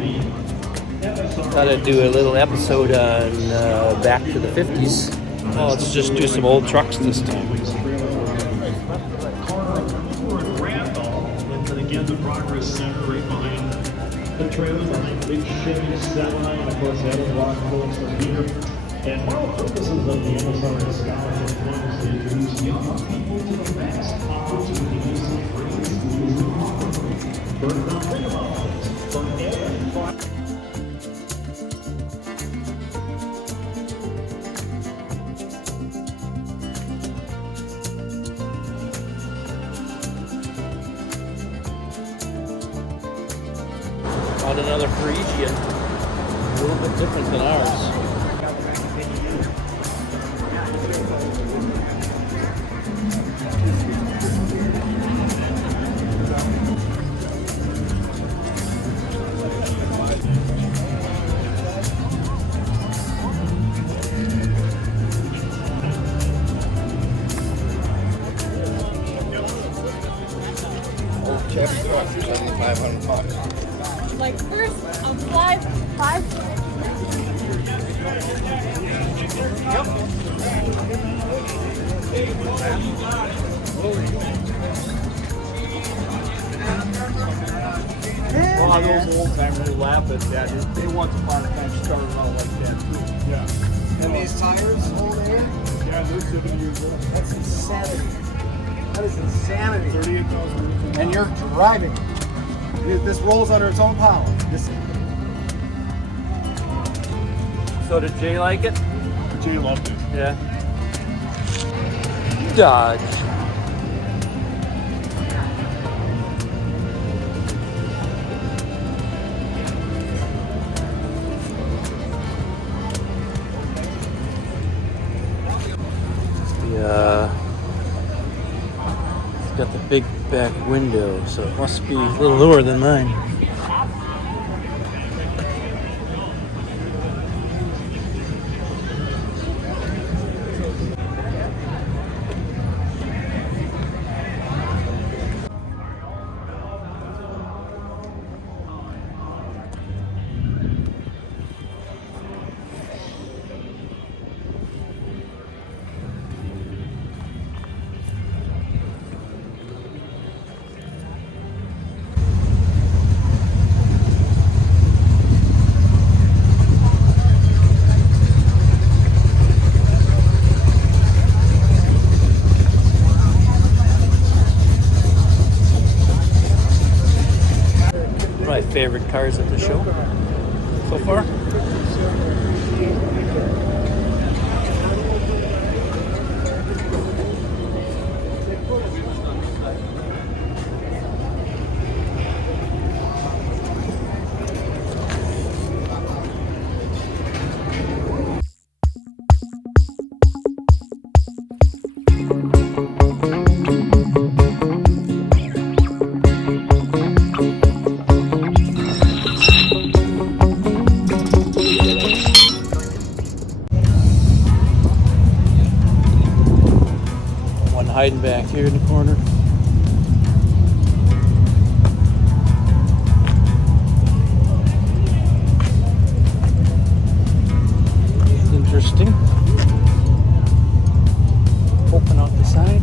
well, thought I'd do a little episode on Back to the 50s. Well, let's just do some old trucks this time. Again, the Progress Center right behind the trailer, behind Big Chevy Satellite, and of course, that is Rock Folks for Peter. And for all purposes of the MSRA Scholarship Funds, they introduce young people to the vast opportunities of great schools and offerings. For nothing about this, from every Found another Parisian, a little bit different than ours. Old Chevy truck for $7,500. Like first, five. Well, those old timers who laugh at that, they once upon a time started out like that too. Yeah. And these tires over there? Yeah, they're 70 years old. That's insanity. That is insanity. 38,000. And you're driving. This rolls under its own power. So did Jay like it? Jay loved it. Yeah. Dodge. It's got the big back window, so it must be a little lower than mine. My favorite cars at the show so far. Hiding back here in the corner. Interesting. Open out the side.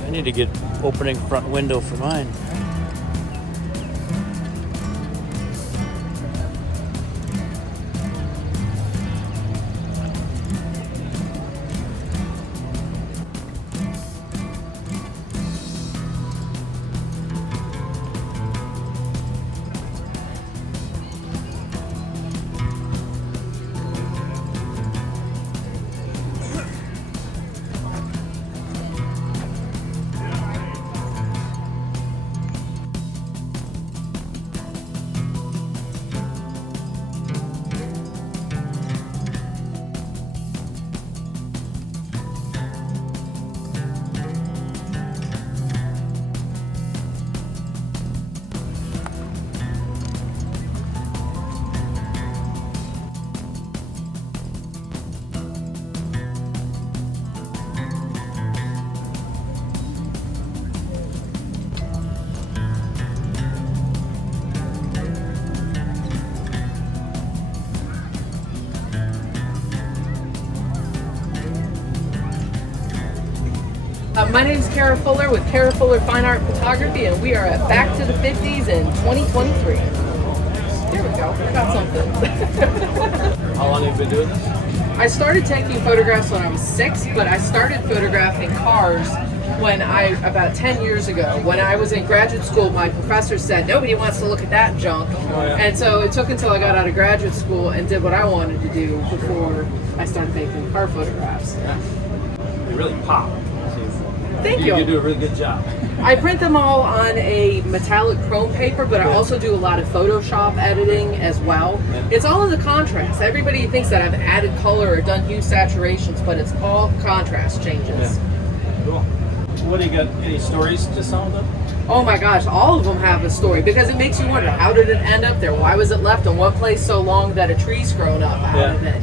I need to get opening front window for mine. My name is Cara Fuller with Cara Fuller Fine Art Photography, and we are at Back to the 50s in 2023. Here we go. I got something. How long have you been doing this? I started taking photographs when I was 6, but I started photographing cars about 10 years ago. When I was in graduate school, my professor said, nobody wants to look at that junk. Oh, yeah. And so it took until I got out of graduate school and did what I wanted to do before I started making car photographs. Yeah. You really pop. Thank you. You do a really good job. I print them all on a metallic chrome paper, but I also do a lot of Photoshop editing as well. It's all in the contrast. Everybody thinks that I've added color or done hue saturations, but it's all contrast changes. Yeah. Cool. What do you got? Any stories to some of them? Oh my gosh, all of them have a story because it makes you wonder, how did it end up there? Why was it left in one place so long that a tree's grown up out of it?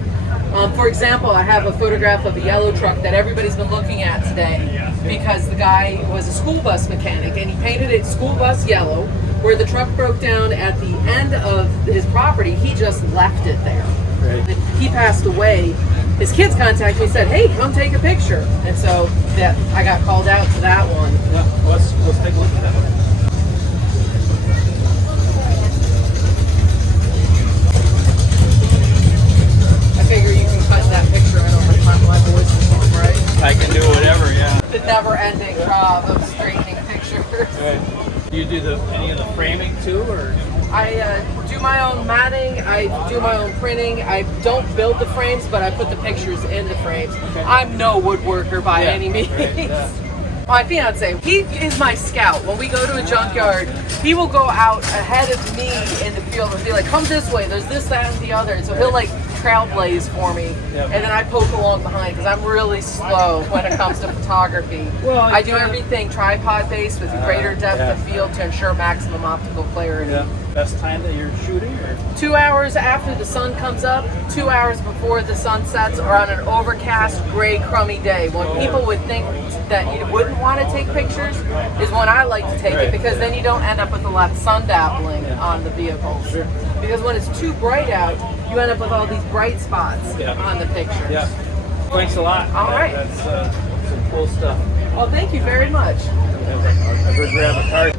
For example, I have a photograph of a yellow truck that everybody's been looking at today because the guy was a school bus mechanic and he painted it school bus yellow. Where the truck broke down at the end of his property, he just left it there. Right. He passed away. His kids contacted me and said, hey, come take a picture. And so that I got called out to that one. Yeah, let's take a look at that one. I figure you can cut that picture in over my voice form, right? I can do whatever, yeah. The never-ending job of straightening pictures. Right. Do you do any of the framing too, or? I do my own matting, I do my own printing. I don't build the frames, but I put the pictures in the frames. Okay. I'm no woodworker by any means. Right, yeah. My fiance, he is my scout. When we go to a junkyard, he will go out ahead of me in the field and be like, come this way, there's this, that, and the other. And so he'll like trailblaze for me. Yep. And then I poke along behind because I'm really slow when it comes to photography. Well, I do everything tripod based with greater depth of field to ensure maximum optical clarity. Yeah. Best time that you're shooting, or? 2 hours after the sun comes up, 2 hours before the sun sets, or on an overcast, gray, crummy day. When people would think that you wouldn't want to take pictures is when I like to take it, because then you don't end up with a lot of sun dappling on the vehicles. Sure. Because when it's too bright out, you end up with all these bright spots on the pictures. Yeah. Thanks a lot. All right. That's some cool stuff. Well, thank you very much. I better grab a card.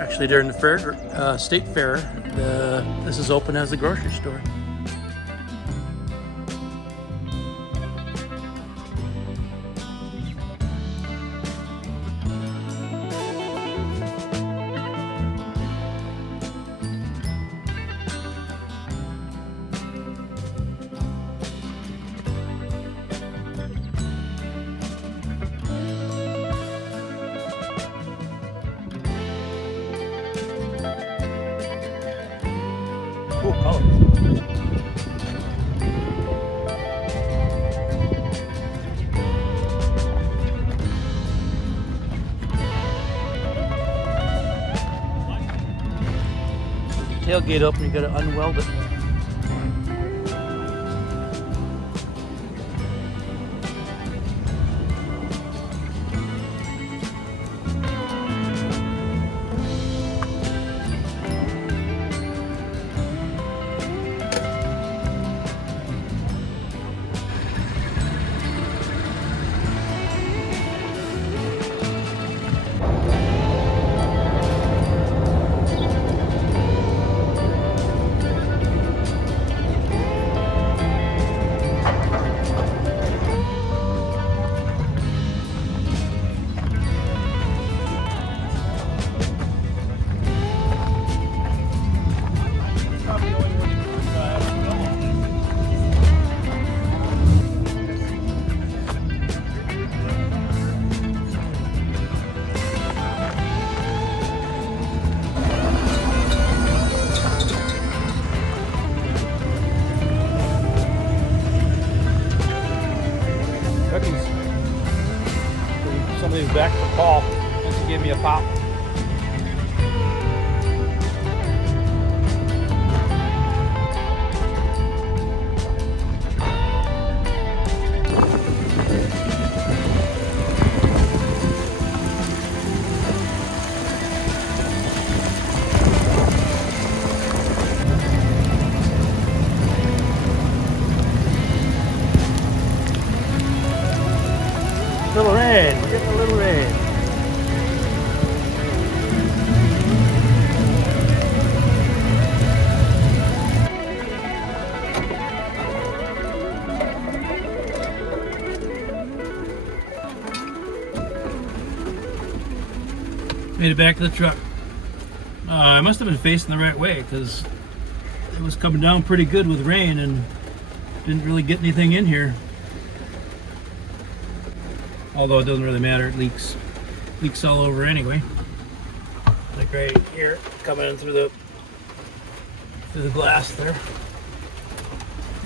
Actually, during the fair, state fair, this is open as a grocery store. Cool color. Tailgate open, you gotta unweld it. Somebody's back for Paul. She gave me a pop. Little rain, we're getting a little rain. Made it back to the truck. I must have been facing the right way because it was coming down pretty good with rain and didn't really get anything in here. Although it doesn't really matter, it leaks all over anyway. Like right here, coming in through the glass there.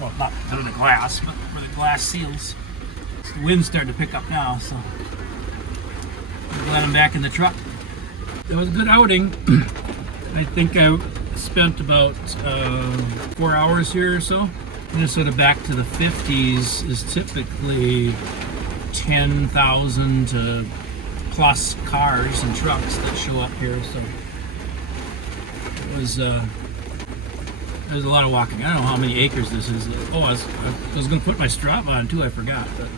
Well, not through the glass, but where the glass seals. The wind's starting to pick up now, so I'm glad I'm back in the truck. It was a good outing. I think I spent about 4 hours here or so. Minnesota back to the 50s is typically 10,000 to plus cars and trucks that show up here, so it was there's a lot of walking. I don't know how many acres this is. Oh, I was going to put my Strava on too, I forgot. But